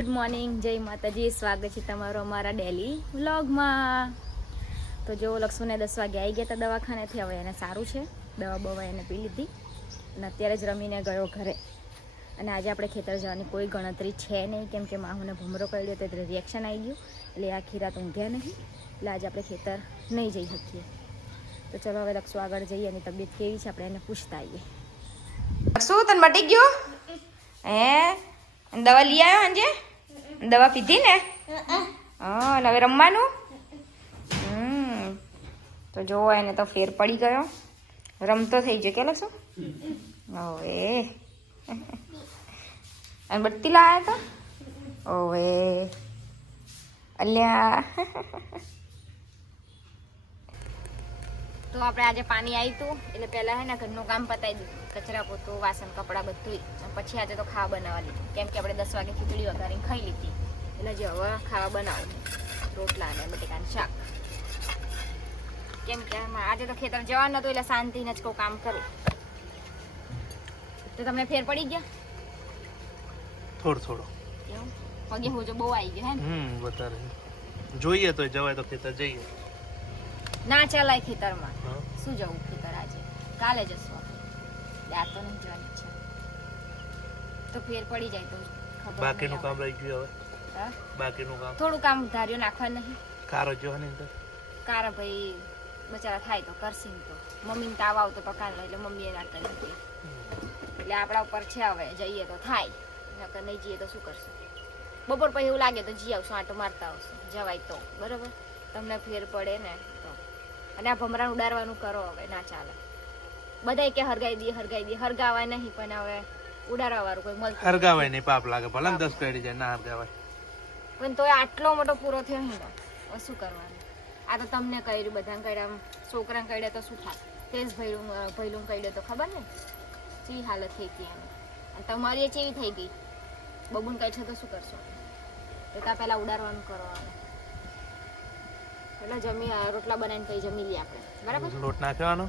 Good morning, જય માતાજી. સ્વાગત છે તમારો અમારા ડેલી વ્લોગમાં. તો જો લક્ષુને 10 વાગે આવી ગયા હતા દવાખાનેથી. હવે એને સારું છે, દવા બવા એને પી લીધી અને અત્યારે જ રમીને ગયો ઘરે. અને આજે આપણે ખેતર જવાની કોઈ ગણતરી છે નહીં, કેમ કે માહુને ભમરો કર્યો તો એટલે રિએક્શન આવી ગયું, એટલે આખી રાત ઊંઘ્યા નહીં, એટલે આજે આપણે ખેતર નહીં જઈ શકીએ. તો ચલો હવે લક્ષુ આગળ જઈએ, એની તબિયત કેવી છે આપણે એને પૂછતા આવીએ. લક્ષુ તને મટી ગયો હે? દવા લઈ આવ્યો સાંજે? દવા પીધી ને? હા. હવે રમવાનું? તો જો એને તો ફેર પડી ગયો, રમતો થઈ ગયો. કે લક્ષુ ઓવે અને બત્તી લાયા તો ઓવે અલ્યા. તો આપણે આજે પાણી આવ્યું હતું એટલે પહેલાં હે ને ઘરનું કામ પતાવી દીધું, કચરા પોતું, વાસણ, કપડાં બધું. પછી આજે તો ખાવા બનાવવા લીધું, કેમ કે આપણે 10 વાગે ખીચડી વઘારીને ખાઈ લીધી, એટલે જે હવે ખાવા બનાવું રોટલા અને બટેકાનું શાક. કેમ કે આજે તો ખેતર જવાનું હતું એટલે શાંતિને જ કોઈ કામ કરું. તો તમને ફેર પડી ગયા? થોડો એવું પગે હોજો બહુ આવી ગયો હે ને? વધારે જોઈએ તો જવાય તો ખેતર જઈએ. ના ચાલાય ખેતરમાં. શું જવું ખેતર આજે? કાલે જશું આપણે. આ તો નહીં જવાની છે તો ફેર પડી જાય તો ખબર. બાકીનું કામ રહી ગયું હવે. હા, બાકીનું કામ થોડું કામ ધાર્યો નાખવા નહીં. કારો જો ને તો કારા ભાઈ બચારા થાય તો કરશી તો. મમ્મીને તાવ આવતો તો કાલે એટલે મમ્મીએ ના કરી હતી, એટલે આપણા ઉપર છે. હવે જઈએ તો થાય, નકર નહીં જઈએ તો શું કરશું? બપોર પછી એવું લાગે તો જઈ આવશું, આંટો મારતા આવશું. જવાય તો બરાબર, તમને ફેર પડે ને તો. અને આ ભમરાનું ઉડાડવાનું કરો, હવે ના ચાલે. બધાય કે હરગાઈ દે, હરગાવાય નહીં, પણ હવે ઉડાડવા વાળું કોઈ મળતું. હરગાવાય નહીં, પાપ લાગે. ભલે 10 કરી જાય, ના હરગાવાય. પણ તોય આટલો મોટો પૂરો થયો ને, હવે શું કરવાનું? આ તો તમને કર્યું, બધાને કર્યા, છોકરાને કર્યા તો શું થાય? તેજ ભૈલું કર્યો તો ખબર ને કેવી હાલત થઈ ગઈ એની. અને તમારી એ કેવી થઈ ગઈ? બબુન કહે છે તો શું કરશો? તો ત્યાં પહેલા ઉડાડવાનું કરવાનું. એટલે રોટલા બનાવીને પછી જમી લઈએ આપણે, બરાબર? લોટ નાખવાનો?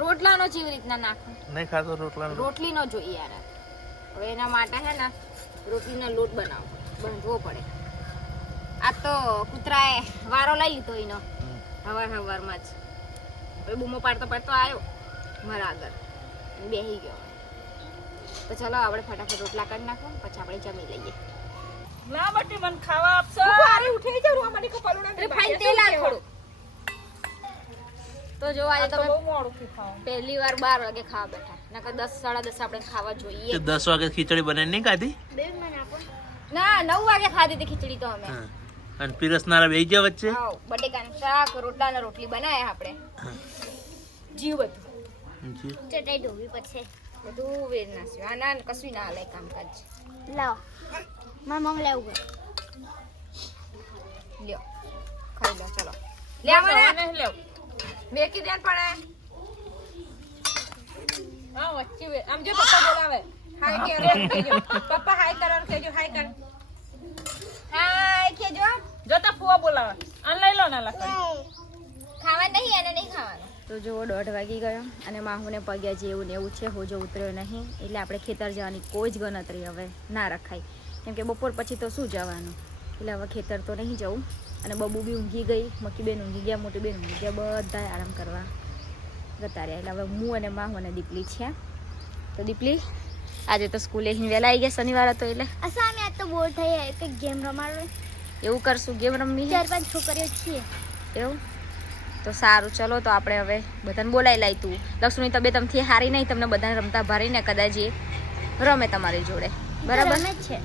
રોટલાનો કેવી રીતના નાખો? નહીં ખાતો રોટલાનો? રોટલી નો જોઈએ યાર. હવે એના માટે હે ને રોટલીનો લોટ બાંધવો પડે. આ તો કૂતરાએ વારો લઈ લીધો એનો હવારમાં જ. હવે બૂમો પાડતો આવ્યો મારા આગળ, બેસી ગયો. તો ચલો આપણે ફટાફટ રોટલા કરી નાખો, પછી આપણે જમી લઈએ. ના બટી મને ખાવા આપશો? અરે ઉઠી જાવ, આ મને કો પલુણા અરે ફાઈન તેલ આ થોડું. તો જો આજે તમે બહુ મોડું થી ખાવા. પહેલી વાર 12 વાગે ખાવા બેઠા, નકર 10 સાડા 10 આપણે ખાવા જોઈએ. 10 વાગે ખીચડી બનાવીને નહીં ખાધી? ના 9 વાગે ખાધી હતી ખીચડી તો અમે. અને પીરસનારા બેહી ગયા વચ્ચે. હા, બટેકાનું શાક, રોટલા ને રોટલી બનાવ્યા આપણે. જીવ બધું ચટાઈ ઢોવી પછી બધું વેર નાખ્યું. આ ના કશું ના હાલે કામકાજ. લાવ મારા મમ લેવું લ્યો, ખાઈ લો. ચલો લે મને નહીં લેવ. બેકી દેન પડે. હા વચ્ચે આમ જો પપ્પા બોલાવે. હાય કેજો પપ્પા, હાય કરવાનું કેજો. હાય કર. હાય કેજો. જો તા ફુવા બોલાવે. આન લઈ લો ના લખડી. ખાવા નહીં, એને નહીં ખાવાનું. તો જો 1:30 વાગી ગયો અને માહુને પગ્યા જેવું ને એવું છે, હોજો ઉતર્યો નહીં, એટલે આપણે ખેતર જવાની કોઈ જ ગણતરી હવે ના રખાય, કેમ કે બપોર પછી તો શું જવાનું. એટલે હવે ખેતર તો નહીં જવું. અને બબુ બી ઊંઘી ગઈ, મક્કીબેન ઊંઘી ગયા, મોટી બેન ઊંઘી ગયા, બધા આરામ કરવા જતા રહ્યા. એટલે હવે હું અને માહુ અને દીપલી છે. તો દીપલી આજે તો સ્કૂલે વહેલા આવી ગયા, શનિવાર હતો એટલે. અસામે આજ તો બોર થઈ જાય કે ગેમ રમાડવે. એવું કરશું, ગેમ રમવી. 4-5 છોકરીઓ છીએ. એવું તો સારું. ચલો તો આપણે હવે બધાને બોલાવી લાવી. તું લક્ષ્મીની તબિયત અમથી સારી નહીં, તમને બધાને રમતા ભારીને કદાચ એ રમે તમારી જોડે, બરાબર? રમે જ છે.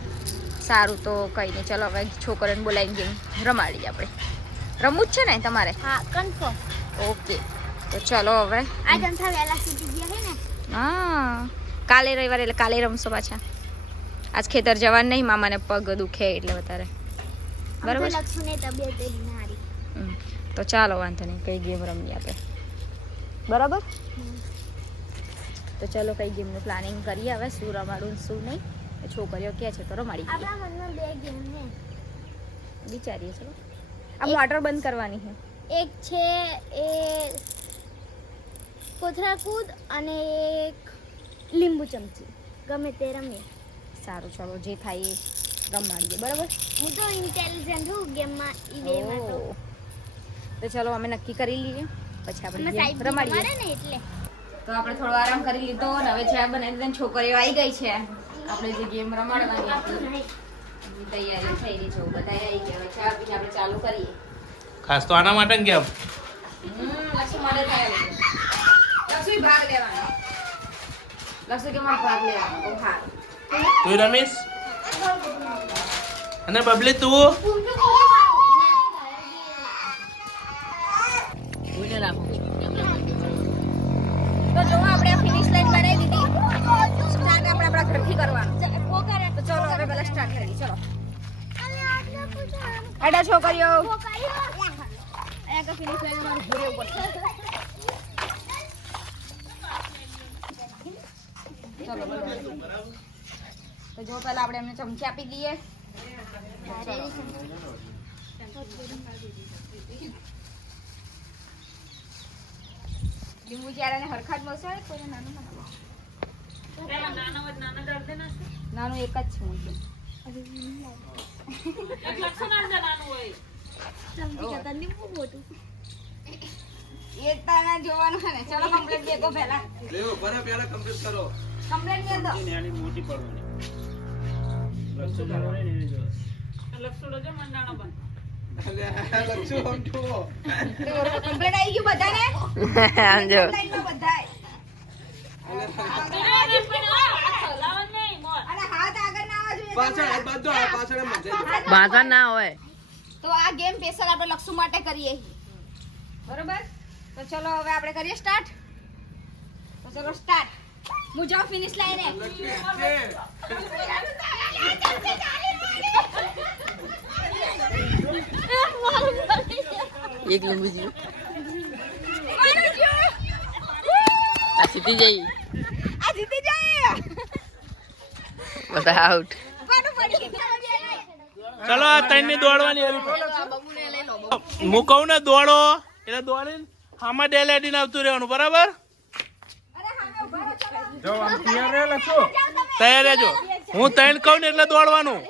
સારું, તો કંઈ નહીં. ચલો હવે છોકરીઓને બોલાવીને ગેમ રમાડીએ આપણે. રમવું જ છે ને તમારે? હા, કન્ફર્મ. ઓકે, તો ચલો હવે. આજ અંથા વેલા સુધી ગયા હે ને. હા, કાલે રવિવારે એટલે કાલે રમશો પાછા. આજ ખેતર જવાનું નહીં, મામાને પગ દુખે એટલે વધારે, બરાબર? લક્ષુને તબિયત એ નારી. તો ચાલો, વાંધો નહીં, કઈ ગેમ રમીએ આપણે, બરાબર? તો ચલો કઈ ગેમનું પ્લાનિંગ કરીએ હવે, શું રમાડું શું નહીં. છોકરીઓ કે છે તો રમાડી દઈએ. આપણા મનમાં 2 ગેમ હે. વિચારીએ. ચલો આ મોટર બંધ કરવાની છે. એક છે એ કોથળા કૂદ અને એક લીંબુ ચમચી, ગમે તે રમીએ. સારું, ચલો જે થાય એ રમાડીએ બરાબર. હું તો ઇન્ટેલિજન્ટ છું ગેમમાં ઈ બેમાં તો. ઓહ. તો ચલો અમે નક્કી કરી લઈએ પછી અમે આપણે સાઈડ game રમાડીએ. રમાડે ને એટલે. તો આપણે થોડો આરામ કરી લીધો અને હવે ચા બનાવી દીધી. છોકરીઓ આવી ગઈ છે. આપણે જે ગેમ રમાડવાની હતી એની તૈયારી થઈ રહી છે. બધા આવી ગયા. હવે ચા પીને આપણે ચાલુ કરીએ. ખાસ તો આના માટે કેમ લક્ષુ માટે થાય હવે. લક્ષુ ભાગ લેવાનો. લક્ષુ કે મારે ભાગ લેવાનો. તો હા. તું રમીશ અને બબલી તું તો જો આપણે ફિનિશ લાઈન બનાવી દીધી. સ્ટાર્ટ આપણે આપણા ઘરથી કરવાનું. તો ચલો હવે પહેલા સ્ટાર્ટ કરીએ. ચલો આડા છોકરીઓ અહીંયા કે ફિનિશ લાઈન મારું ઘરે ઉપર ચલો તો જો પહેલા આપણે એમને ચમચી આપી દઈએ. લીંબુ ચારાને હરખા જ મળશે. કોઈને નાનું નાનું એક જ છે. એ તાના જોવાનું છે ને. ચલો કમ્પ્લીટ દેખો પહેલા. લેવો બરાબર પહેલા કમ્પ્લીટ કરો. કમ્પ્લીટ નહીં દો. નાની મોટી પડવાની લક્ષુ સમજો કમ્પ્લીટ આવી ગયું બધાને. લાઈનમાં બધાય. અને હાથ આગળ ના આવવા જોઈએ. પાછળ હાથ બાંધો આ પાછળ મત જજો બાધા ના હોય. તો આ ગેમ સ્પેશિયલ આપણે લક્ષુ માટે કરીએ બરોબર. તો ચલો હવે આપણે કરીએ સ્ટાર્ટ. તો ચલો સ્ટાર્ટ. હું જાઉં ફિનિશ લાઈને. એક લીંબુ જીવ આ જીતી જઈ આ જીતી જાય. બધા આઉટ કોનું પડી? ચલો આ ત્રણ ની દોડવાની હરી. હું કહું ને દોડો એટલે દોડીને આમાં ડેલેડીને આવતું રહેવાનું બરાબર. તૈયાર રહેજો. હું ત્રણ કહું ને એટલે દોડવાનું.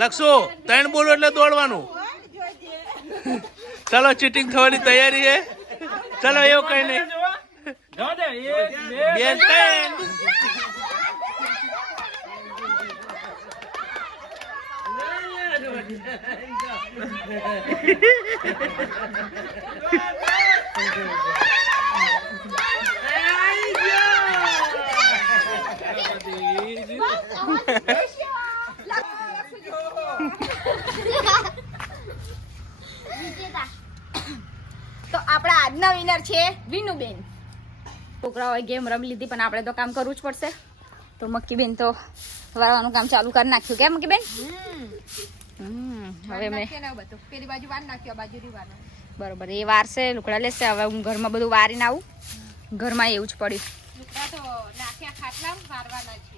લક્ષો ત્રણ બોલો એટલે દોડવાનું. ચલો ચીટિંગ થવાની તૈયારી છે. ચલો એવું કઈ નહીં. બે ત્રણ. તો આપણા આજના વિનર છે વિનુબેન. છોકરાઓએ ગેમ રમી લીધી પણ આપણે તો કામ કરવું જ પડશે. તો મક્કીબેન તો વાળવાનું કામ ચાલુ કરી નાખ્યું. કેમ મક્કીબેન? હવે મેં પેલી બાજુ વાર નાખ્યો બાજુ વાર બરોબર એ વારશે લુકડા લેશે. હવે હું ઘરમાં બધું વારીને આવું. ઘરમાં એવું જ પડ્યું. લુકડા તો નાખ્યા ખાટલામાં વારવાના છે.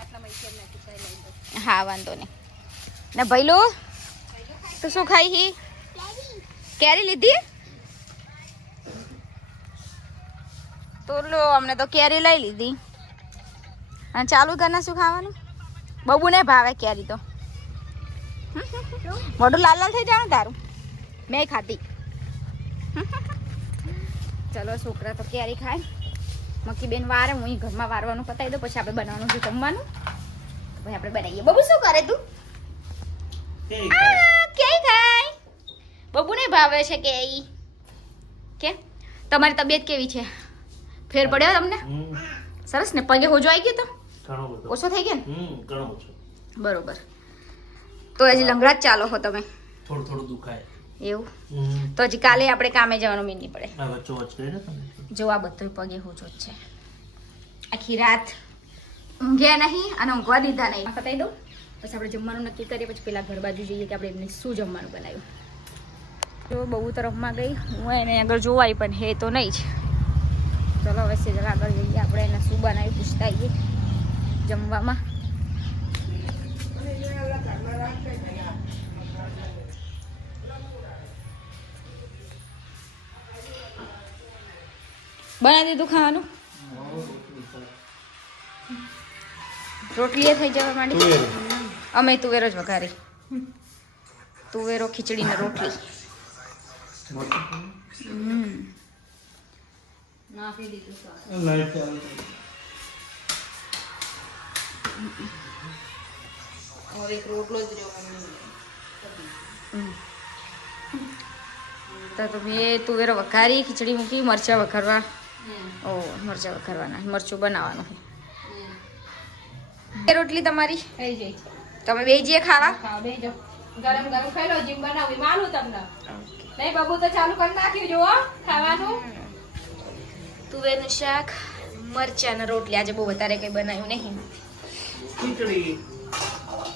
આટલા મૈસેર નાખી લઈ દો. હા વાંધો નહીં. ને ભઈલું તો શું ખાઈ હી? કેરી લીધી? તો લો અમને તો કેરી લઈ લીધી. અને ચાલુ ઘરના શું ખાવાનું? બબુને ભાવે કેરી તો. મોઢું લાલ લાલ થઈ જાય ને તારું. મેં ખાધી. ચલો છોકરા તો કેરી ખાય. મક્કીબેન વારે હું ઘરમાં વારવાનું પતાવી દઉં પછી આપણે બનાવવાનું છે જમવાનું. ભાઈ આપણે બનાવીએ. બબુ શું કરે તું? કેરી ખાય. બબુને ભાવે છે કેરી. કે તમારી તબિયત કેવી છે? ફેર પડ્યો તમને? સરસ ને. પગે હોજો આવી ગયો તો ઓછો થઈ ગયો ને? બરોબર. તો હજી લંગડા જ ચાલો હો તમે? થોડું થોડું દુખાય એવું? તો હજી કાલે આપણે કામે જવાનું મીન નહીં પડે. જો આ બધો પગે હોજો જ છે. આખી રાત ઊંઘ્યા નહીં અને ઊંઘવા દીધા નહીં. પતાવી દઉં પછી આપણે જમવાનું નક્કી કરીએ. પછી પેલા ઘર બાજુ જઈએ કે આપણે એમને શું જમવાનું બનાવ્યું. જો બહુ તરફમાં ગઈ હું એને આગળ જોવાય પણ હે તો નહીં જ. ચલો હવે સેજલ આગળ જઈએ. આપણે એને શું બનાવ્યું પૂછતા આવીએ જમવામાં. બનાવી દીધું ખાવાનું? રોટલી થઈ જવા માંડી. અમે તુવેરો જ વઘારી. તુવેરો, ખીચડી ને રોટલી. નાખી દીધું તો. હવે એક રોટલો જ રહેવાનો. તો મેં તુવેરો વઘારી, ખીચડી મૂકી, મરચાં વઘારવા. ઓ મરચાં વઘારવાના, મરચું બનાવવાનું. રોટલી તમારી થઈ જાય. તમે બે જઈએ ખાવા. ખાવા બેસી જાઓ. ગરમ ગરમ ખાઈ લો. જીમ બનાવી માનું તમને. નહીં બાબુ તો ચાલુ કરી નાખ્યું જો ખાવાનું. તુવેરનું શાક, મરચાં ને રોટલી. આજે બહુ વધારે કંઈ બનાવ્યું નહીં. ખીચડી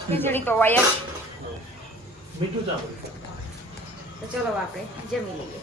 ખીચડી તો હોય જ. મીઠું ચાવલ. તો ચલો આપણે જમી લઈએ.